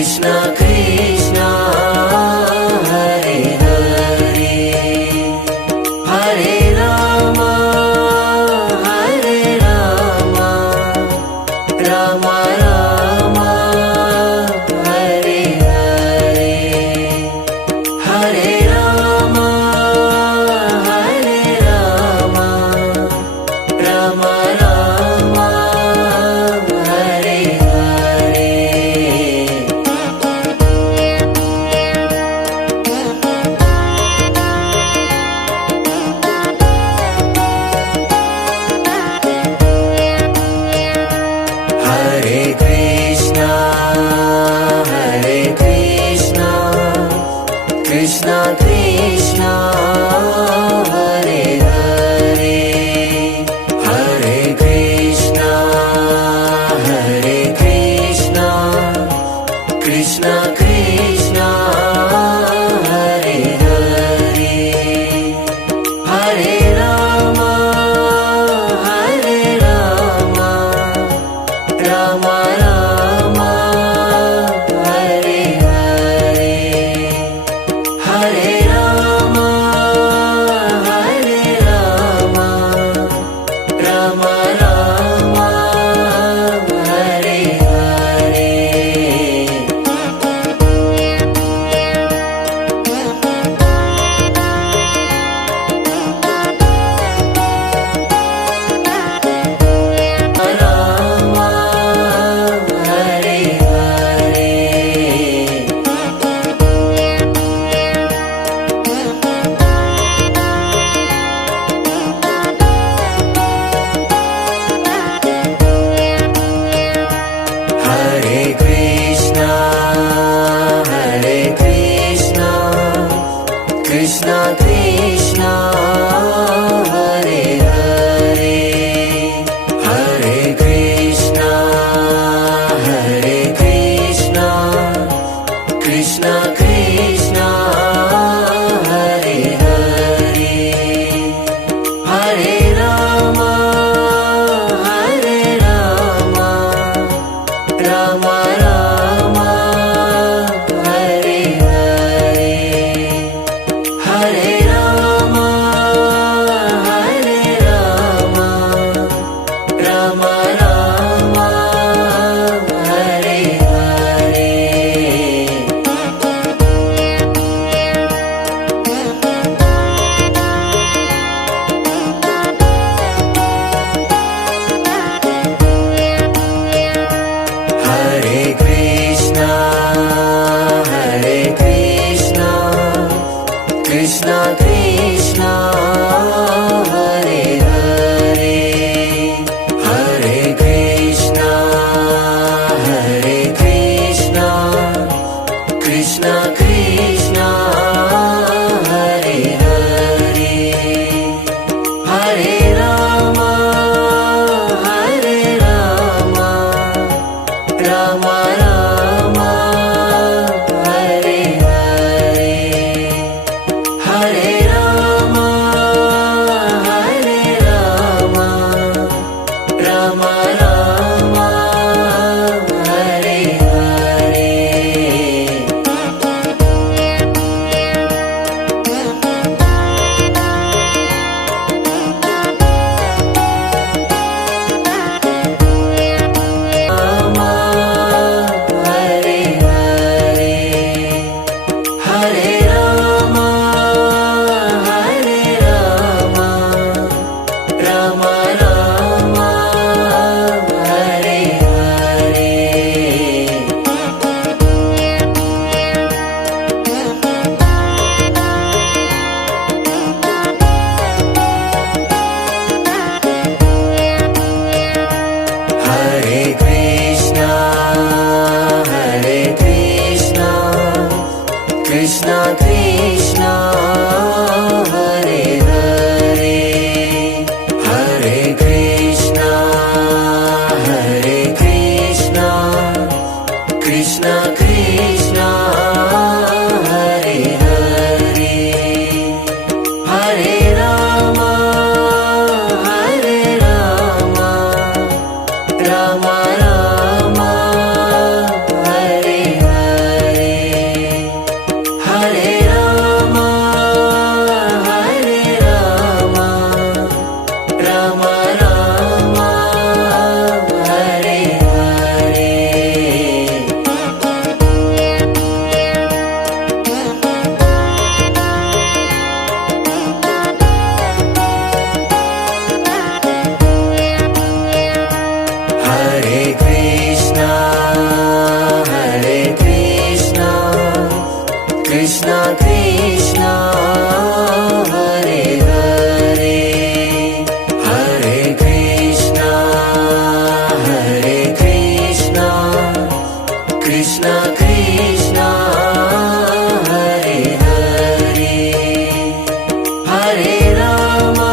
Krishna Krishna Hare Hare Hare Rama Hare Rama Rama Rama Hare Hare Hare Rama Hare Rama Rama Rama Hare Hare Hare Krishna Krishna Krishna Hare Hare Hare Krishna Krishna Krishna Hare Hare Hare Rama Rama Rama Hare Hare Hare Rama Rama Rama Hare Hare Rama Hare Hare Hare Krishna Krishna Krishna Hare Hare Hare Krishna Krishna Krishna Hare Hare Hare Rama Rama Rama Hare Hare Hare Rama Rama Rama Hare Hare Hare Krishna Krishna Krishna Hare Hare Hare Krishna Krishna Krishna Hare Hare Hare Rama Rama Rama Hare Hare Hare Rama Rama Rama Hare Hare Rama Hare Hare Hare Rama Rama Rama Hare Hare Hare Krishna Krishna Krishna Hare Hare Hare Krishna Krishna Krishna Hare Hare Hare Rama Rama Rama Hare Hare Krishna Krishna Hare Hare Hare Rama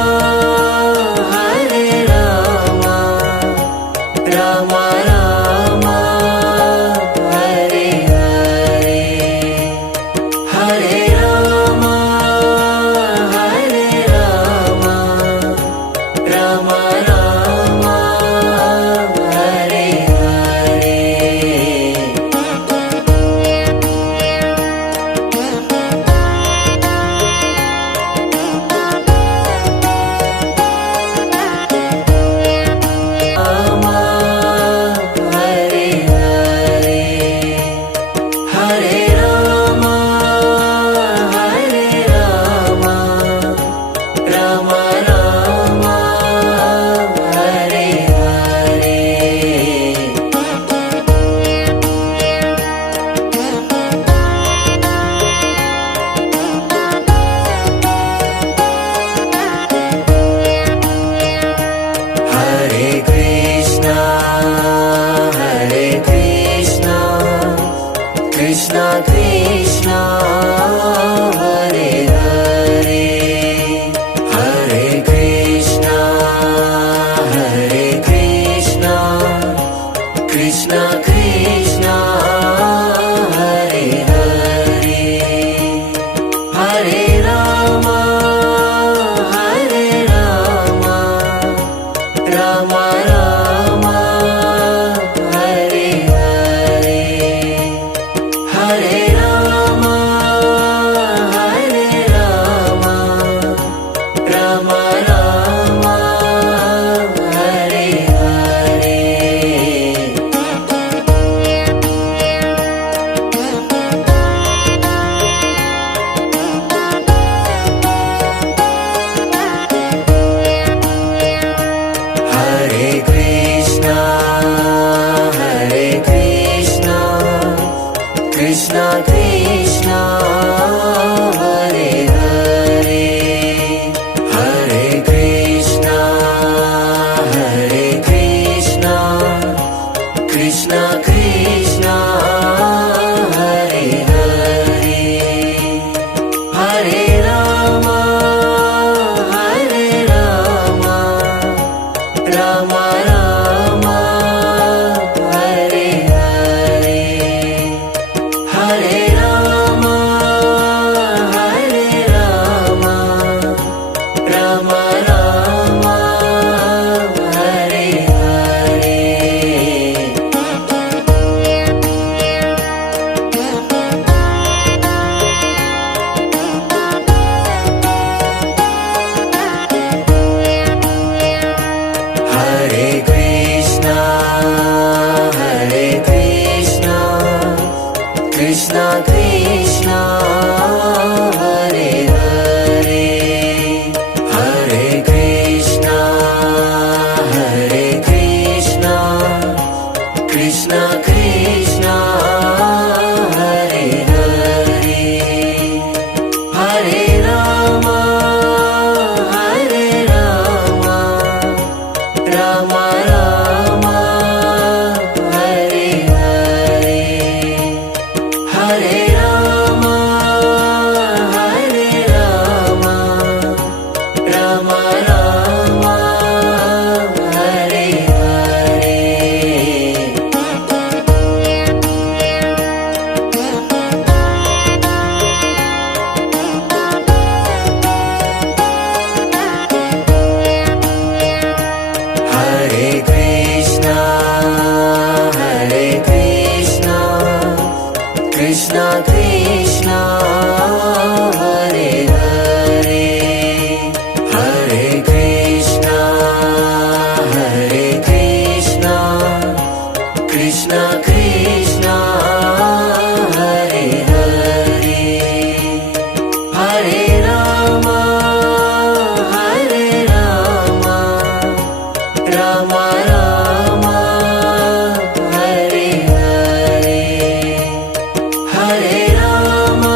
Hare Rama Rama Rama Hare Hare Hare Rama Hare Rama Rama Rama Hare Hare Rama Hare Hare Hare Rama Hare Rama Rama Rama Hare Hare Hare Krishna Krishna Krishna Hare Hare Hare Krishna Krishna Krishna Hare Hare Hare Rama Hare Rama Rama Rama Hare Hare Hare Rama Hare Rama Rama Rama Hare Hare Hare Krishna Krishna Krishna Hare Hare Hare Krishna Krishna Krishna Hare Hare Hare Rama Hare Rama Rama Rama Hare Hare Hare Rama Hare Rama Rama Rama Hare Hare Hare Krishna Krishna Krishna Hare Hare Hare Krishna Krishna Krishna Hare Hare Hare Rama Hare Rama Rama Rama Hare Hare Hare Rama Hare Rama Rama Rama Hare Hare Hare Krishna Krishna Krishna Hare Hare Hare Krishna Krishna Krishna Hare Hare Hare Rama Hare Rama Rama Rama Hare Hare Hare Rama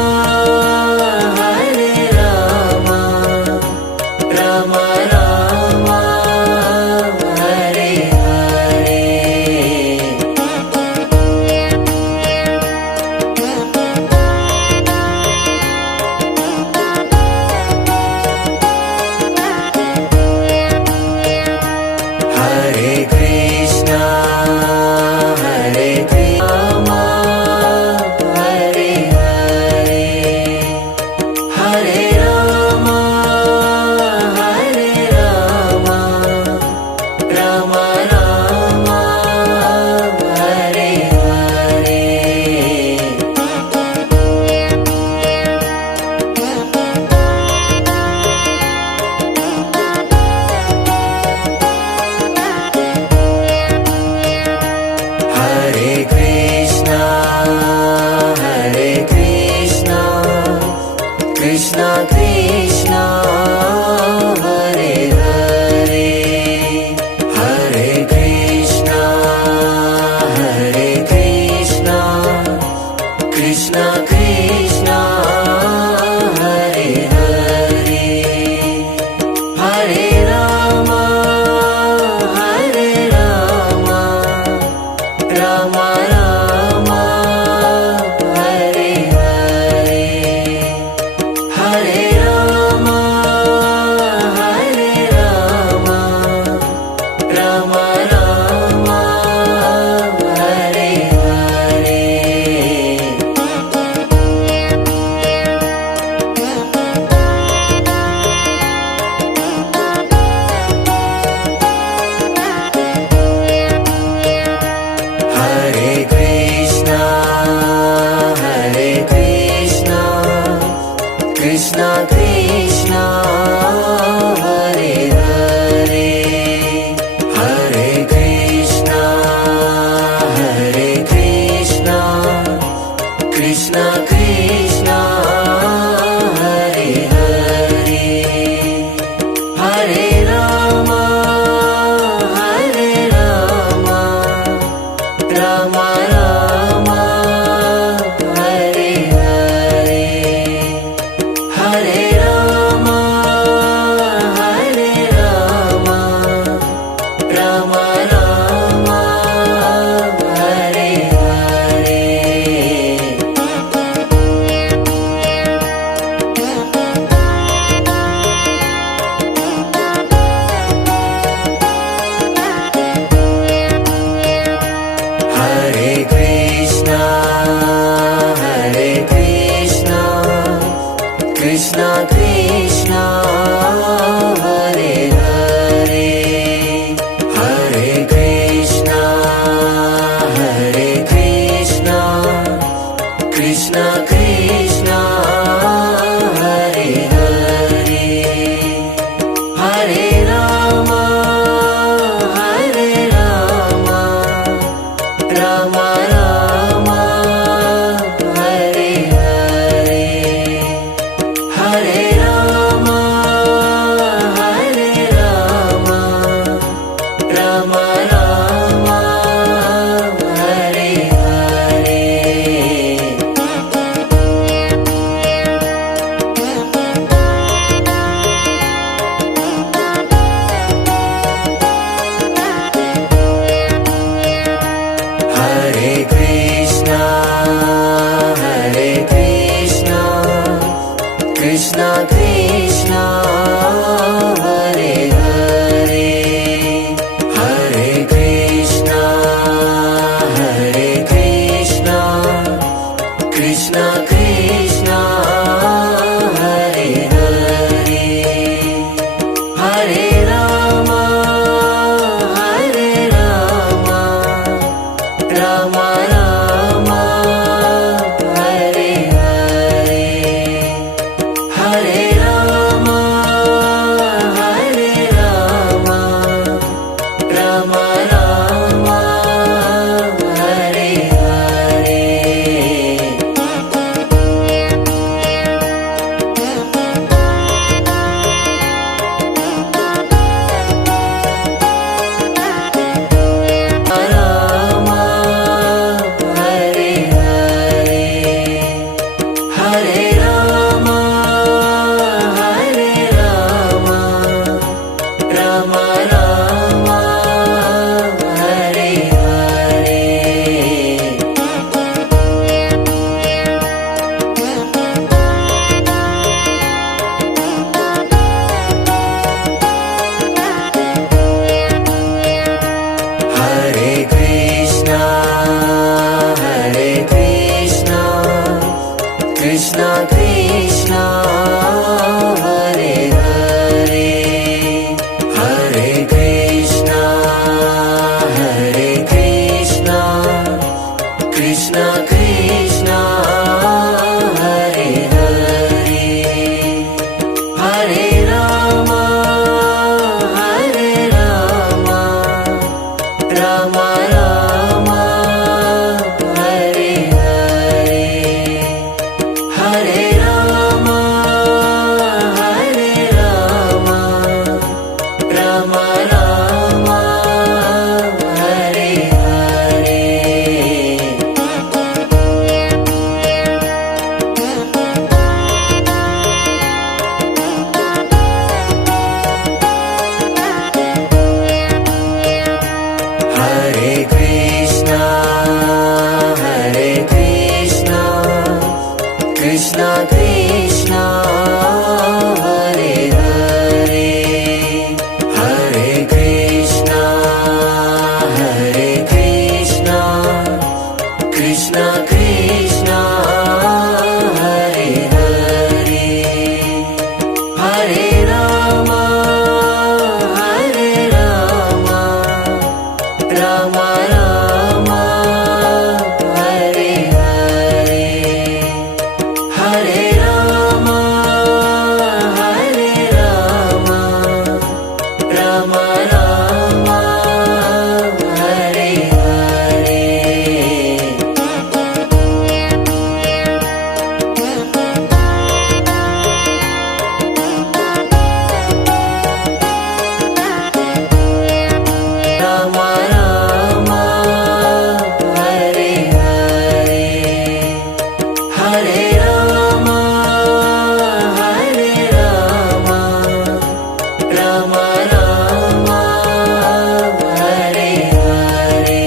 Krishna Krishna Hare Hare Hare Krishna Hare Krishna Krishna Krishna Hare Hare Hare Rama Rama Rama Hare Hare Hare Rama Rama Rama Hare Hare Hare Krishna Krishna Krishna Hare Hare Hare Krishna Krishna Krishna Hare Hare Hare Rama Rama Rama Hare Hare Hare Rama Rama Rama Hare Hare Rama Rama Hare Hare Hare Rama Rama Rama Hare Hare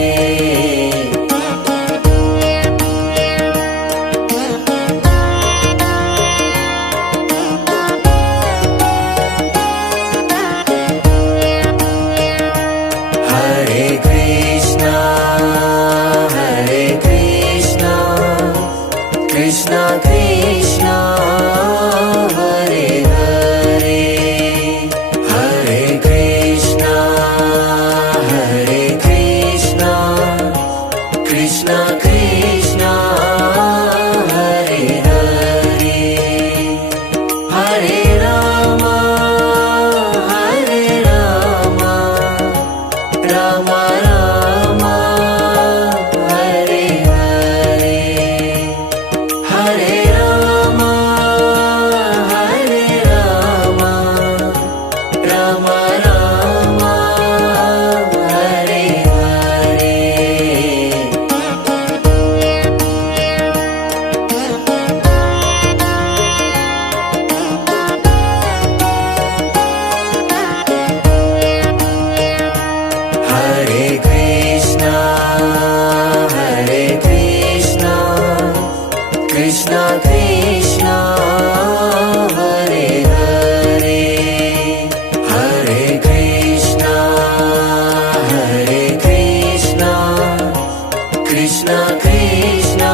Hare Krishna Krishna Krishna Hare Hare Hare Krishna Krishna Krishna Hare Hare Hare Rama Rama Rama Hare Hare Hare Rama Rama Rama Hare Hare Hare Krishna Krishna Krishna Hare Hare Hare Krishna Krishna Krishna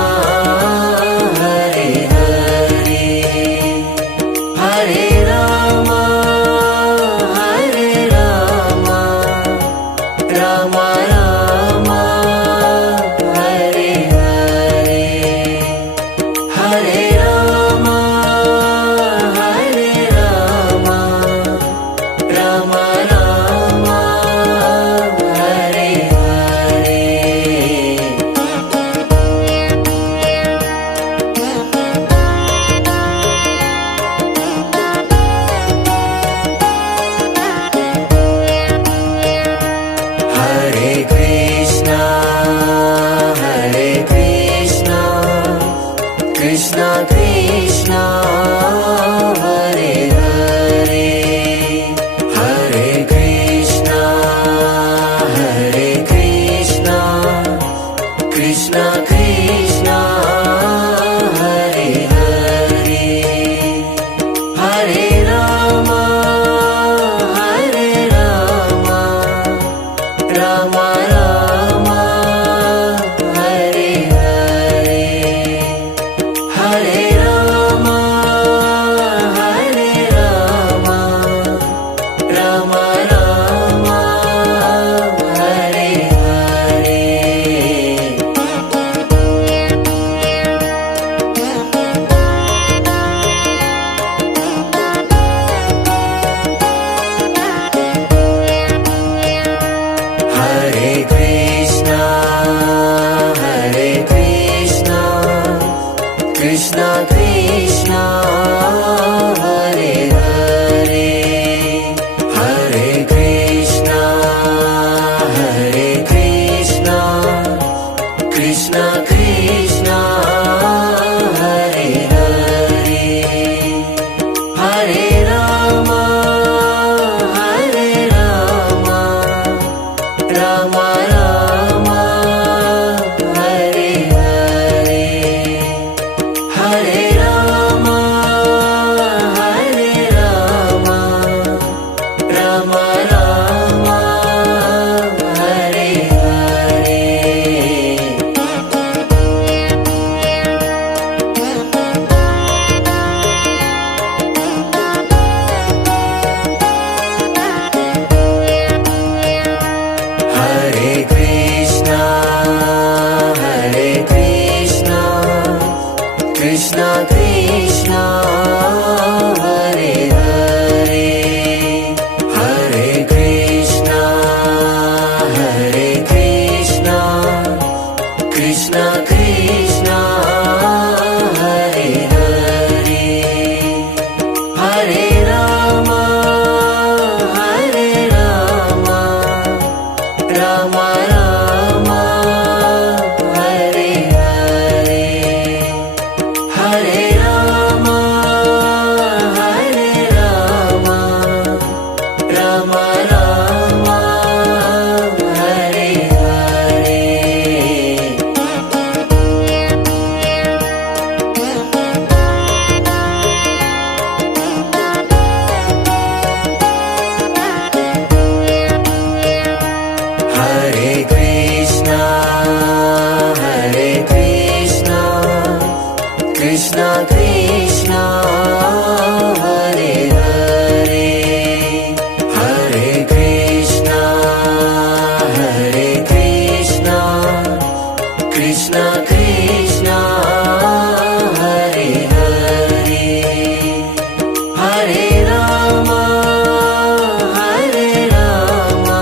Hare Hare Hare Rama Rama Rama Hare Hare Hare Rama Rama Rama Hare Hare Hare Krishna Krishna Krishna Hare Hare Hare Krishna Krishna Krishna Hare Hare Hare Rama Rama Rama Hare Hare Hare Rama Krishna Krishna Hare Hare Hare Krishna Hare Krishna Krishna Krishna Hare Hare Hare Rama Hare Rama Rama Rama Hare Hare Hare Rama Hare Rama Rama Rama Hare Hare Hare Krishna Hare Krishna Krishna Krishna Hare Hare Hare Krishna Hare Krishna Krishna Krishna Hare Hare Hare Rama Hare Rama Rama Rama Hare Hare Hare Rama Hare Rama Rama Rama Hare Hare Hare Krishna Hare Krishna Krishna Krishna Hare Hare Hare Krishna Hare Krishna Krishna Krishna Hare Hare Hare Rama Hare Rama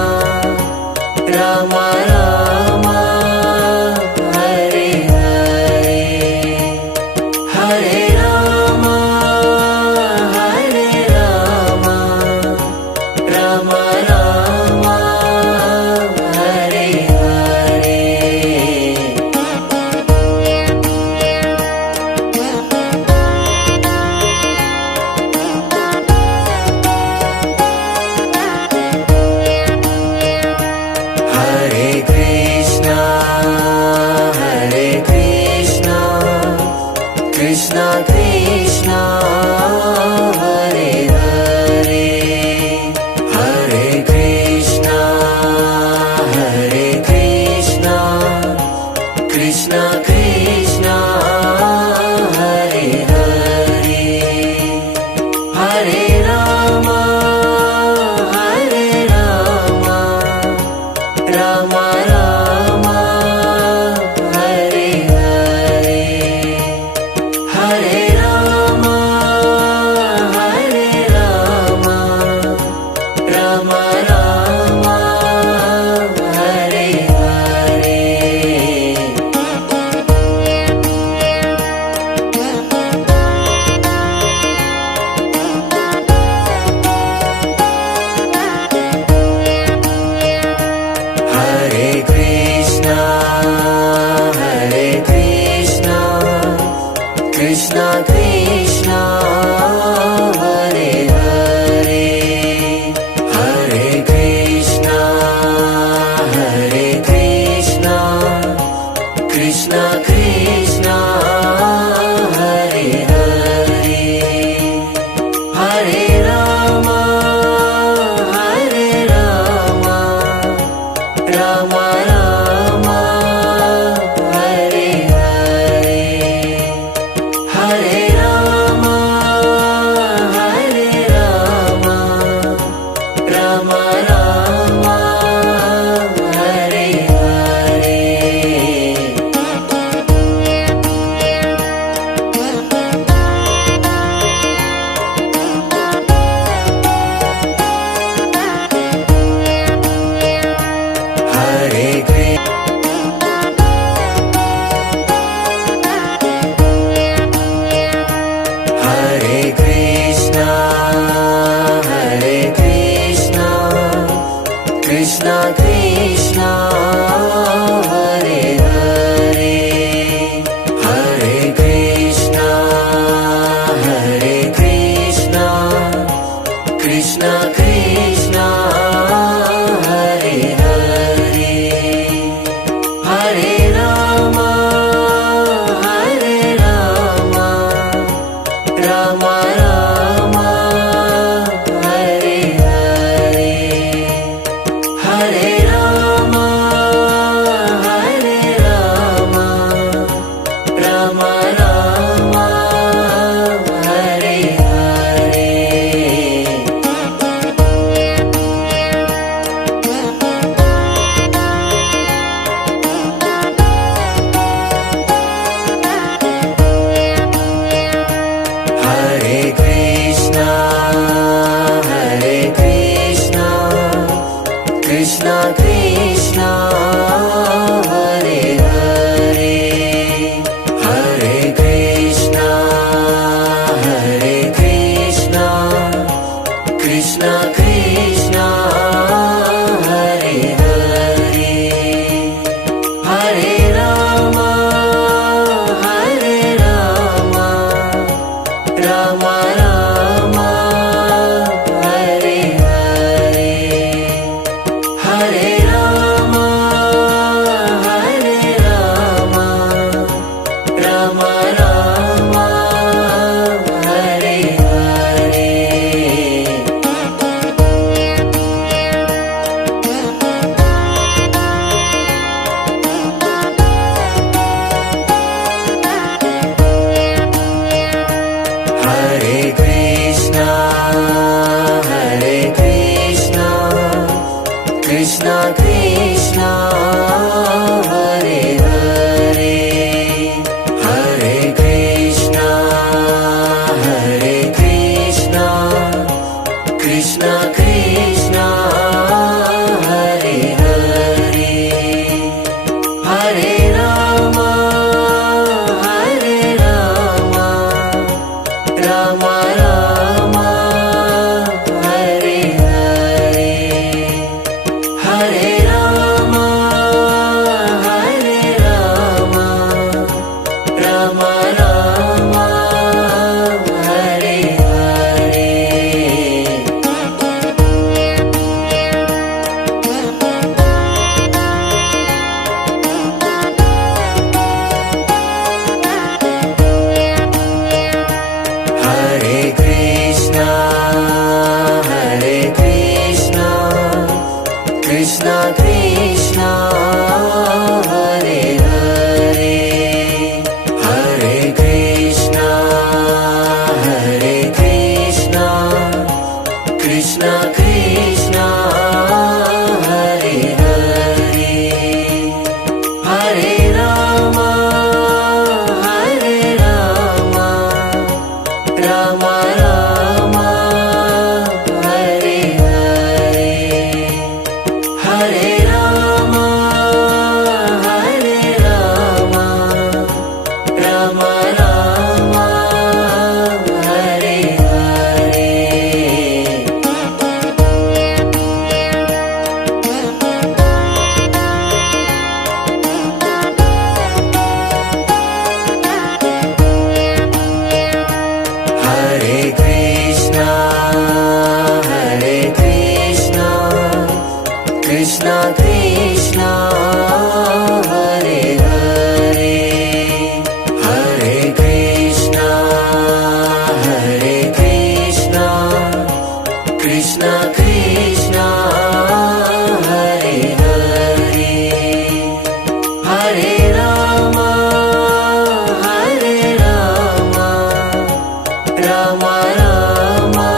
Rama Rama Hare Hare Hare Rama Hare Rama Rama Rama Hare Hare Hare Krishna Hare Krishna Krishna Krishna Hare Hare Hare Krishna Hare Krishna Krishna Krishna Hare Hare Hare Rama Hare Rama Rama Rama Hare Hare Hare Rama Hare Rama Rama Rama Hare Hare Hare Krishna Hare Krishna Krishna Krishna Hare Hare Hare Krishna Hare Krishna Krishna Krishna Hare Hare Hare Rama Hare Rama Rama Rama Hare Hare Hare Rama Rama Rama, Hare Hare. Hare Krishna, Krishna Krishna, Hare Hare, Hare Krishna, Krishna Krishna, Hare Hare, Hare Rama, Rama Rama, Hare Hare, Hare Rama, Rama Rama, Hare Hare. Hare Krishna, Krishna Krishna, Hare Hare, Hare Krishna, Krishna Krishna, Hare Hare, Hare Rama, Rama Rama, Hare Hare, Hare Rama, Rama Rama, Hare Hare. Hare Krishna, Krishna Krishna, Hare Hare, Hare Krishna, Krishna Krishna, Hare Hare, Hare Rama, Rama Rama, Hare Hare, Hare Rama, Rama Rama, Hare Hare. Hare Krishna, Krishna Krishna, Hare Hare, Hare Krishna, Krishna Krishna, Hare Hare, Hare Rama, Rama Rama,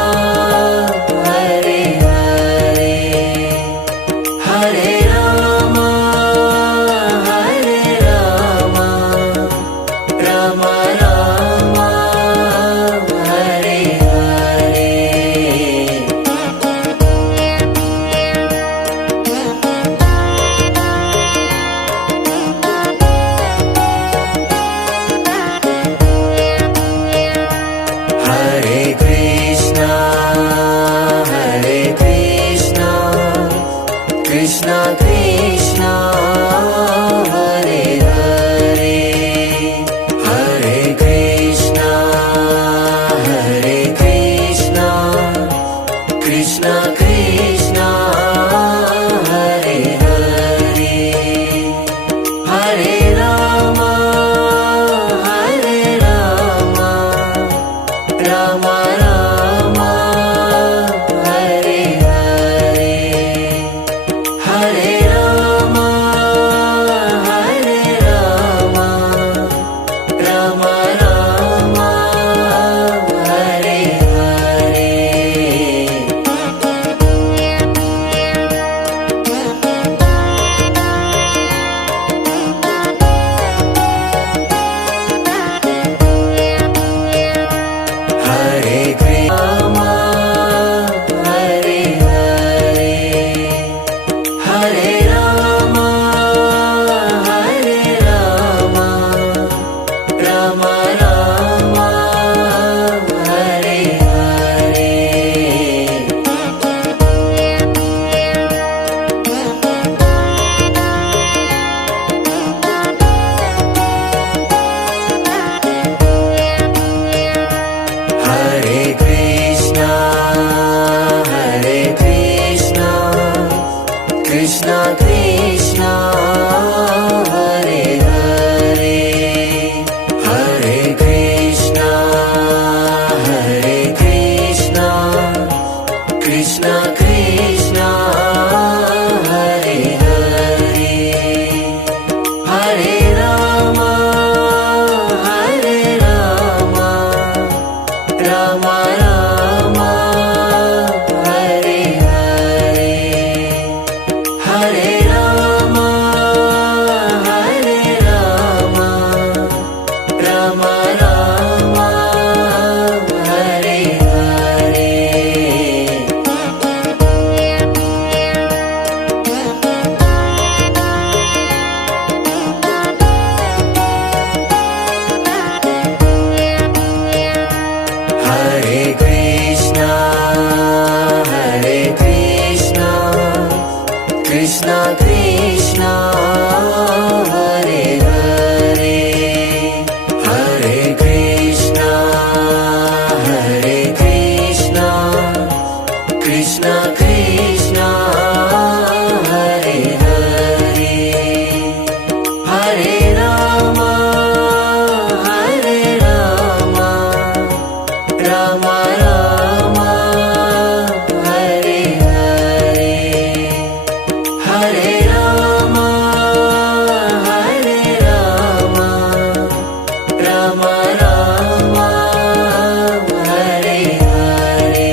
Hare Hare, Hare Rama, Rama Rama, Hare Hare. Hare Krishna, Krishna Krishna, Hare Hare, Hare Krishna. Rama Rama, Hare Hare. Hare Krishna, Hare Hare, Hare Rama, Hare Rama, Rama Rama, Hare Hare. Hare Krishna, Hare Krishna, Krishna Krishna, Hare Hare, Hare Krishna, Hare Krishna, Krishna Krishna, Hare Hare, Hare Rama, Hare Rama, Rama Rama, Hare Hare, Hare Rama, Hare Rama, Rama Rama, Hare Hare. Hare Krishna, Hare Krishna, Krishna Krishna, Hare Hare, Hare Krishna, Hare Krishna, Krishna Krishna, Hare Hare, Hare Rama, Hare Rama, Rama Rama, Hare Hare, Hare Rama, Hare Rama, Rama Rama, Hare Hare.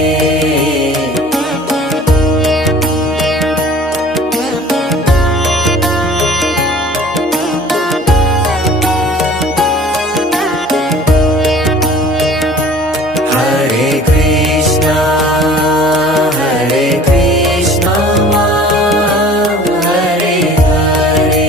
Hare Krishna, Hare Krishna, Hare Hare.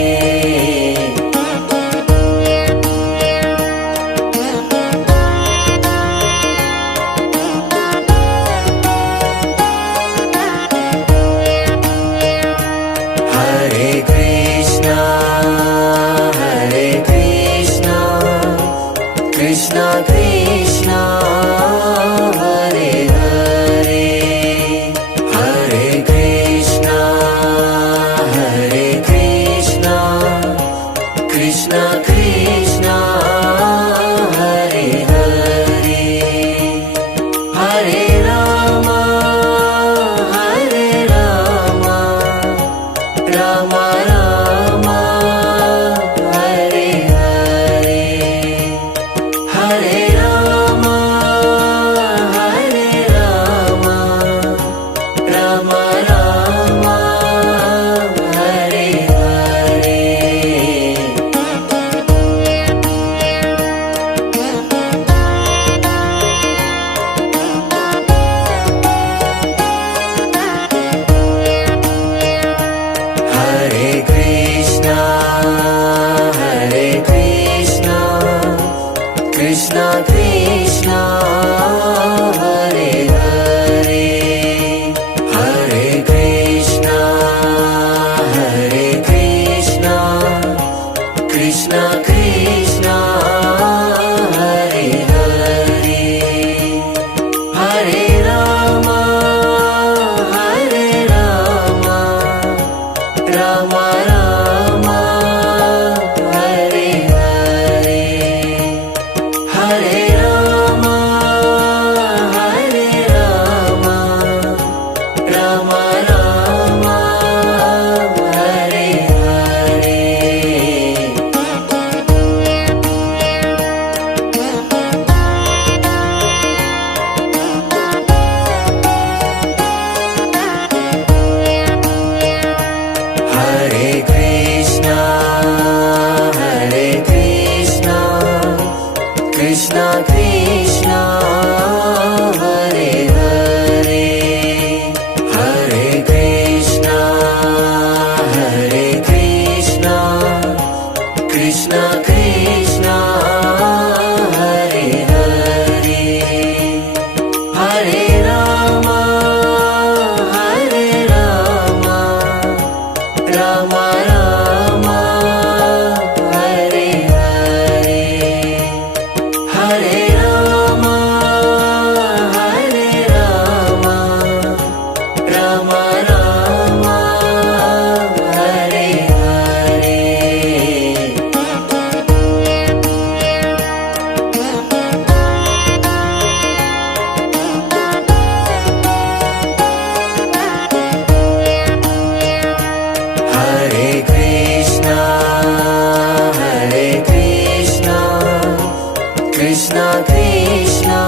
Hare Krishna, Hare Krishna, Krishna Krishna, Hare Hare, Hare Krishna, Hare Krishna, Krishna Krishna, Hare Hare, Hare Rama, Hare Rama, Rama Rama, Hare Hare, Hare Rama, Hare Rama, Rama Rama, Hare Hare. Hare Krishna, Hare Krishna, Krishna Krishna, Hare Hare, Hare Krishna, Hare Krishna, Krishna Krishna, Hare Hare, Hare Rama, Hare Rama, Rama Rama, Hare Hare, Hare Rama, Hare Rama, Rama Rama, Hare Hare. Krishna Krishna Hare Hare Hare Krishna Krishna Krishna Hare Hare Hare Rama Rama Rama Hare Hare Hare Rama Rama Rama Hare Hare Hare Krishna Krishna Krishna